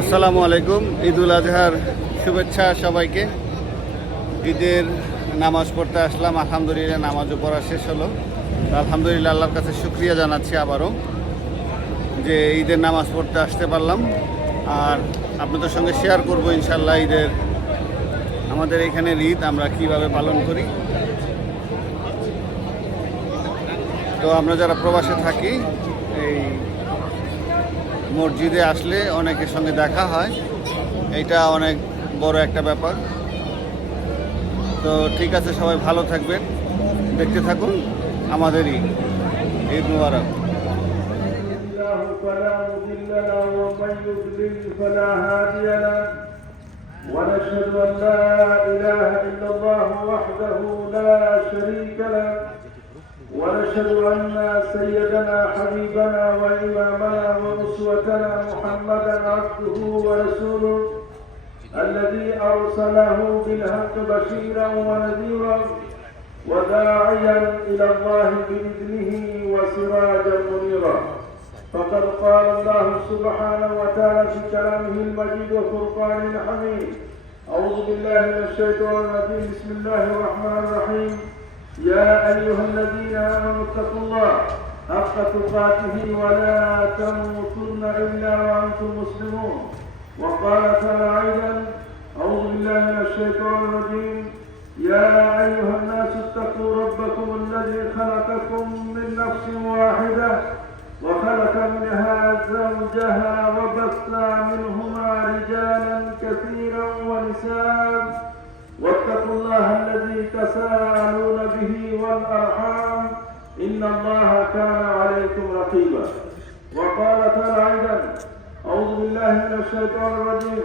আসসালামু আলাইকুম, ঈদুল আজহার শুভেচ্ছা সবাইকে। ঈদের নামাজ পড়তে আসলাম, আলহামদুলিল্লাহ নামাজও পড়া শেষ হলো। আলহামদুলিল্লাহ আল্লাহর কাছে শুক্রিয়া জানাচ্ছি আবারও যে ঈদের নামাজ পড়তে আসতে পারলাম। আর আপনাদের সঙ্গে শেয়ার করব ইনশাল্লাহ ঈদের, আমাদের এখানে ঈদ আমরা কীভাবে পালন করি। তো আমরা যারা প্রবাসে থাকি, এই মসজিদে আসলে অনেকের সঙ্গে দেখা হয় এটা অনেক বড় একটা ব্যাপার তো ঠিক আছে সবাই ভালো থাকবেন দেখতে থাকুন আমাদেরই ঈদ মুবারক الله فلا مضل له ومن يضلل فلا هادي له ونشهد ان لا اله الا الله وحده لا شريك له ونشهد أن سيدنا حبيبنا وإمامنا وأسوتنا محمدا عبده ورسوله الذي أرسله بالحق بشيرا ونذيرا وداعيا إلى الله بإذنه وسراجا منيرا. فقد قال الله سبحانه وتعالى في كلامه المجيد وفرقانه الحميد أعوذ بالله من الشيطان الرجيم. بسم الله الرحمن الرحيم. يا أيها الذين آمنوا اتقوا الله حق تقاته ولا تموتن إلا وأنتم مسلمون. وقال تعالى أيضا أعوذ بالله من الشيطان الرجيم. يا أيها الناس اتقوا ربكم بالله من الشيطان الرجيم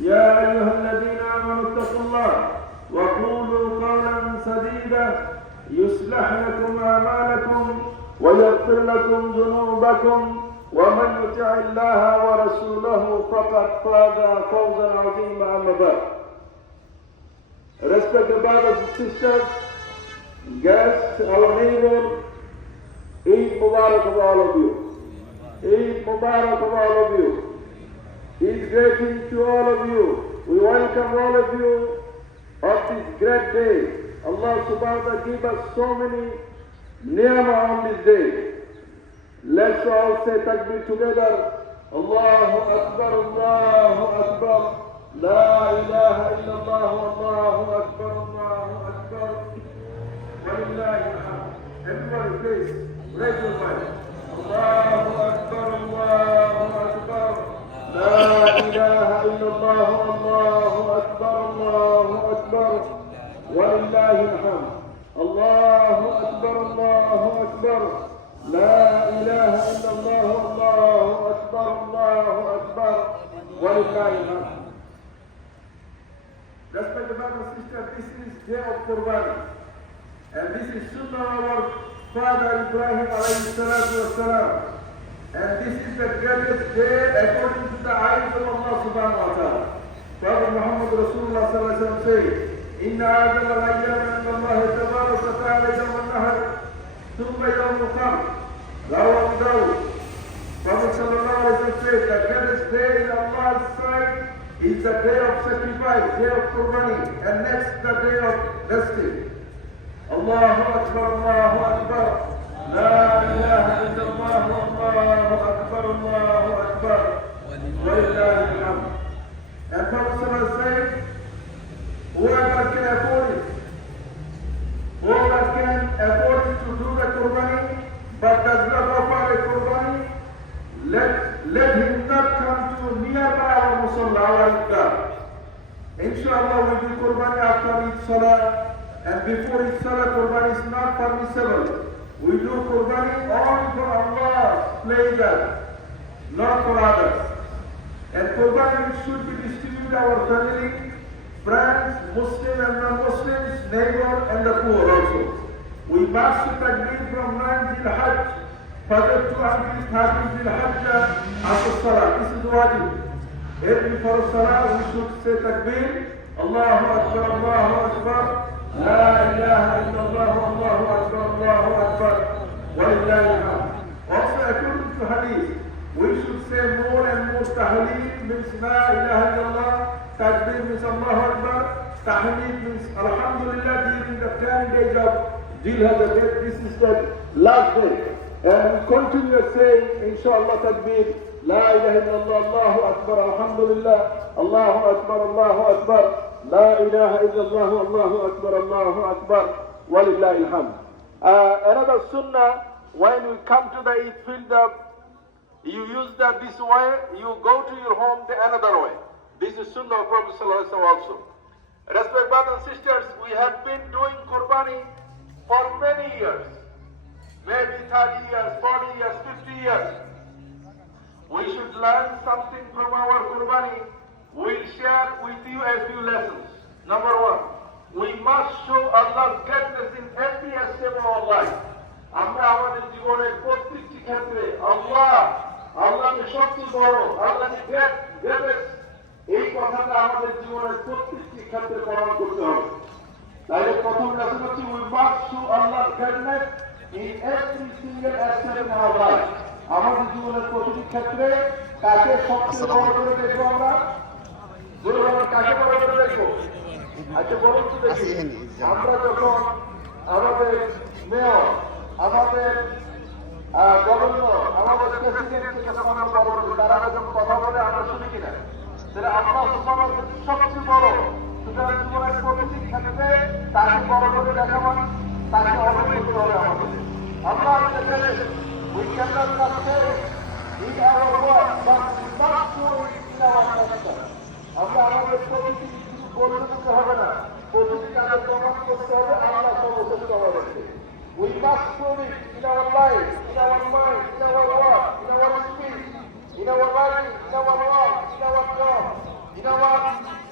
يا أيها الذين آمنوا اتقوا الله وقولوا قولا سديدا يصلح لكم أعمالكم ويغفر لكم ذنوبكم ومن يطع الله ورسوله فقد فاز فوزا عظيما أما بعد Respected brothers and sisters, guests, our neighbor, Eid Mubarak of all of you. Eid Mubarak of all of you. is greeting to all of you. We welcome all of you on this great day. Allah subhanahu wa ta'ala give us so many ni'mah on this day. Let's all say takbir together. Allahu Akbar, Allahu Akbar. La ilaha illallah, Allahu Akbar, Allahu Akbar. Walillahi Everybody please, raise your voice. Allahu Akbar. إله إلا الله والله أكبر الله أكبر ولله الحمد الله أكبر الله أكبر لا إله إلا الله والله أكبر الله أكبر ولله الحمد Respected brothers and sisters, this is day of Qurbani. And this is Sunnah of our father Ibrahim alayhi salatu wasalam. And this is the greatest day according تعريف الله سبحانه وتعالى. قال محمد رسول الله صلى الله عليه وسلم إن هذا الأيام عند الله تبارك وتعالى يوم النهر ثم يوم القمر لا وقدروا قال صلى الله عليه وسلم that heaven's day in Allah's sight is a day of sacrifice, day of Qurbani, and next the day of resting. الله أكبر الله أكبر لا إله إلا الله الله أكبر الله أكبر And let, let him not come to nearby after each Salah, and before each Salah, Qurbani is not. We do Qurbani only for Allah's pleasure, not for others. And Qurbani should be distributed our family, friends, Muslim and non-Muslims, neighbor and the poor also. We must takbir from 9 Zil Hajj, Fajr to until 30 Zil Hajj after Salah. This is wajib. Every for Salah we should say takbir. Allahu Akbar, Allahu Akbar. La ilaha illallah, Allahu Akbar, Allahu Akbar. Walillahi alhamd. Also according to hadith, We should say more and تهليل من لا إله إلا الله تكبير من الله أكبر تحميد من الحمد لله دي من الكان دي جاب دي هذا of دي سيستم is دي last كونتينيو سي ان شاء الله تكبير. لا إله إلا الله الله أكبر الحمد لله. الله أكبر الله أكبر. لا إله إلا الله الله أكبر الله أكبر. ولله الحمد. Uh, another sunnah when we come to the eighth field of you use that this way, you go to your home the another way. This is Sunnah of Prophet Sallallahu Alaihi Wasallam also. Respect brothers and sisters, we have been doing Qurbani for many years. Maybe 30 years, 40 years, 50 years. We should learn something from our Qurbani. We'll share with you a few lessons. Number one, we must show Allah's greatness in every aspect of our life. আমরা আমাদের জীবনের প্রত্যেকটি ক্ষেত্রে আল্লাহ আল্লাহকে সবচেয়ে বড় greatest এই কথাটা আমাদের জীবনের প্রত্যেকটি ক্ষেত্রে প্রমাণ করতে হবে। তাহলে প্রথম লেসন হচ্ছে উই মাস্ট শো আল্লাহর greatness in every single aspect of our life আমাদের জীবনের প্রতিটি ক্ষেত্রে কাকে সবচেয়ে বড় করে দেখব আমরা? কাকে বড় করে দেখব? আচ্ছা বলুন তো দেখি। আমরা যখন আমাদের মেয়র আমাদের গভর্নর আমাদের প্রেসিডেন্টকে যখন আমরা বড় তারা যখন কথা বলে আমরা শুনি কিনা? সেটা আল্লাহ সবচেয়ে বড় সুতরাং জীবনের প্রতিটি ক্ষেত্রে তাকে বড় করে দেখা মানে তাকে হবে আমাদের আল্লাহ আমাদের আমরা আমাদের প্রতিটি কিছু দিতে হবে না প্রতিটি কাজে প্রমাণ করতে হবে আল্লাহ speech, in our writing, in our work, in our job, in our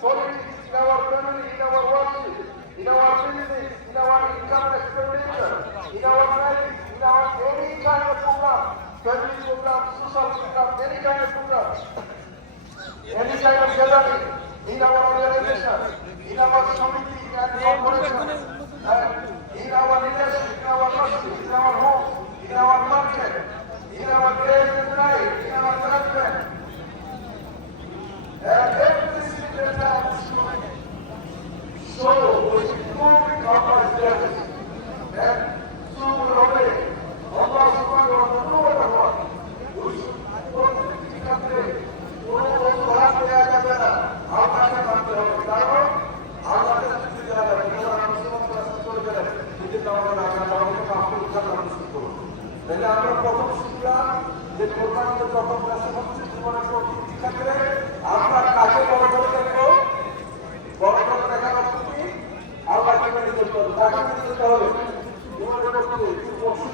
politics, in our family, in our worship, in our business, in our income and expenditure, in our marriage, in our any kind of program, family program, social program, any kind of program, any kind of gathering, in our organization, in our community and corporation,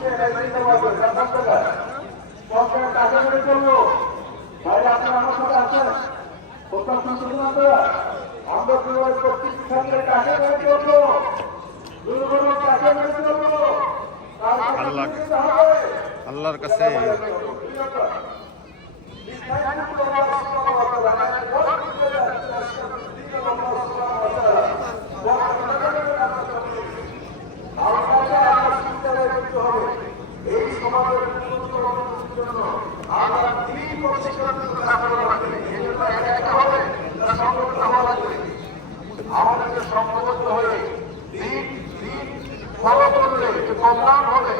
এড়াই দিতে পারবে তার টাকা সরকার কাকে মেনে চলবো ভাই আপনারা আমার সাথে আছেন কোথাও শুনছেন চলবো চলবো। আল্লাহর কাছে এই সমাজের জন্য আমরা দিন প্রতিষ্ঠান কাজ করা লাগবে এই জন্য একা একা হবে তারা সংগঠিত হওয়া লাগবে আমাদেরকে সংগঠিত হয়ে দিন দিন ফলো করলে যে কল্যাণ হবে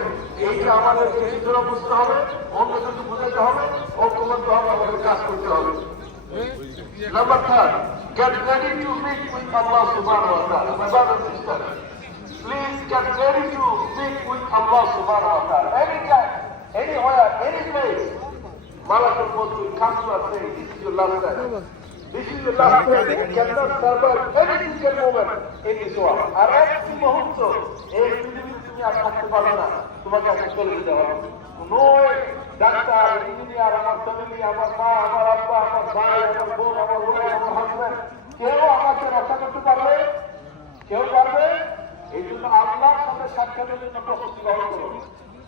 এইটা আমাদেরকে নিজেরা বুঝতে হবে অন্যদেরকে বুঝাতে হবে ঐক্যবদ্ধ হবে আমাদের কাজ করতে হবে Number third, get ready to meet with Allah subhanahu wa ta'ala. My brothers and sisters, please get ready to meet with Allah subhanahu wa ta'ala. Anytime, anywhere, any place, Malakul Maut will come to us saying, this is your last time. This is your last time. You cannot survive any single moment in this world. আর একটি মুহূর্ত এই পৃথিবীতে তুমি আর থাকতে পারবে না। তোমাকে আজকে চলে যেতে হবে। কোনো ডাক্তার ইঞ্জিনিয়ার আমার ফ্যামিলি আমার মা আমার আব্বা আমার ভাই আমার বোন আমার বোন আমার হাজব্যান্ড কেউ আমাকে রক্ষা করতে পারবে? কেউ পারবে? এই জন্য আল্লাহর সাথে সাক্ষাতের জন্য প্রস্তুতি গ্রহণ করুন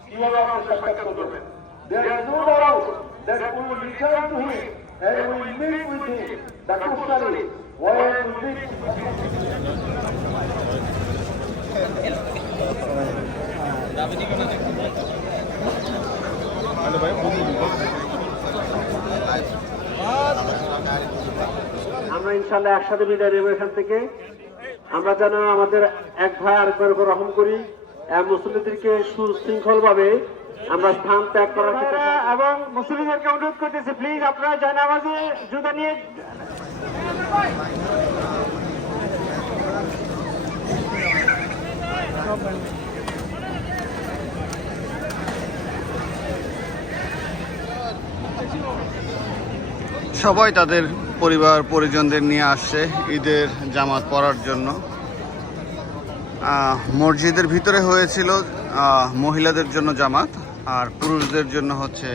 কীভাবে আপনি সাক্ষাৎ করবেন? There is no doubt that we will return to him and we will meet with him. The question is, where we meet ভাই আমরা ইনশাল্লাহ একসাথে বিদায় নেব এখান থেকে। আমরা যেন আমাদের এক ভাই আরেকবার উপর রহম করি মুসলিমদেরকে সুশৃঙ্খল ভাবে আমরা স্থান ত্যাগ করার এবং মুসলিমদেরকে অনুরোধ করতেছি প্লিজ আপনারা জানামাজে জুতা নিয়ে সবাই তাদের পরিবার, পরিজনদের নিয়ে আসছে ঈদের জামাত পরার জন্য। মসজিদের ভিতরে হয়েছিল মহিলাদের জন্য জামাত আর পুরুষদের জন্য হচ্ছে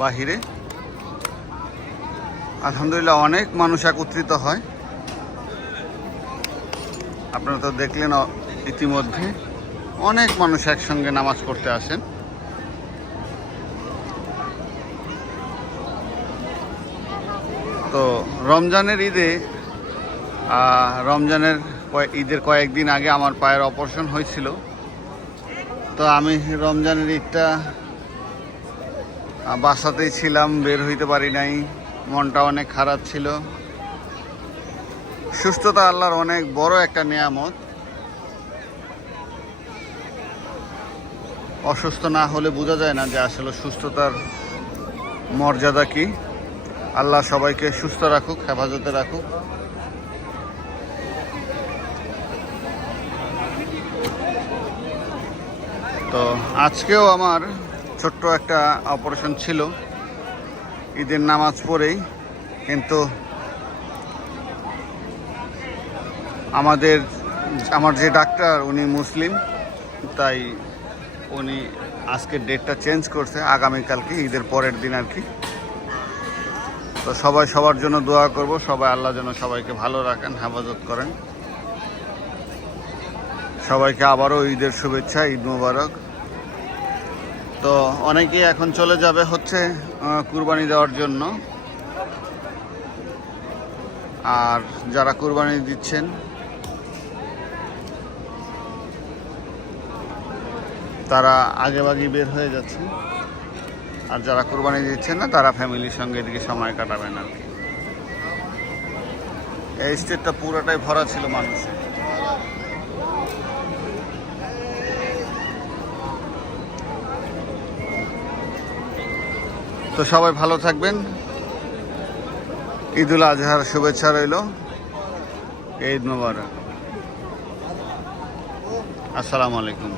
বাহিরে। আলহামদুলিল্লাহ অনেক মানুষ একত্রিত হয়। আপনারা তো দেখলেন ইতিমধ্যে অনেক মানুষ একসঙ্গে নামাজ পড়তে আসেন। তো রমজানের ঈদে রমজানের ঈদের কয়েকদিন আগে আমার পায়ের অপারেশন হয়েছিল। তো আমি রমজানের ঈদটা বাসাতেই ছিলাম, বের হইতে পারি নাই, মনটা অনেক খারাপ ছিল। সুস্থতা আল্লাহর অনেক বড় একটা নিয়ামত। অসুস্থ না হলে বোঝা যায় না যে আসলে সুস্থতার মর্যাদা কি। আল্লাহ সবাইকে সুস্থ রাখুক, হেফাজতে রাখুক। তো আজকেও আমার ছোট্ট একটা অপারেশন ছিল, ঈদের নামাজ পড়েই। কিন্তু আমাদের, আমার যে ডাক্তার, উনি মুসলিম, তাই উনি আজকের ডেটটা চেঞ্জ করছে, আগামীকালকে, ঈদের পরের দিন আর কি। তো সবাই সবার জন্য দোয়া করব, সবাই আল্লাহ যেন সবাইকে ভালো রাখেন, হেফাজত করেন। সবাইকে আবারও ঈদের শুভেচ্ছা, ঈদ মুবারক। তো অনেকেই এখন চলে যাবে হচ্ছে কুরবানি দেওয়ার জন্য। আর যারা কুরবানি দিচ্ছেন তারা আগেভাগেই বের হয়ে যাচ্ছে। আর যারা কোরবানি দিচ্ছেন না, তারা ফ্যামিলির সঙ্গে এদিকে সময় কাটাবেন আর কি। এই স্টেটটা পুরোটাই ভরা ছিল মানুষে তো সবাই ভালো থাকবেন। ঈদুল আজহার শুভেচ্ছা রইল। ঈদ মোবারক। আসসালামু আলাইকুম।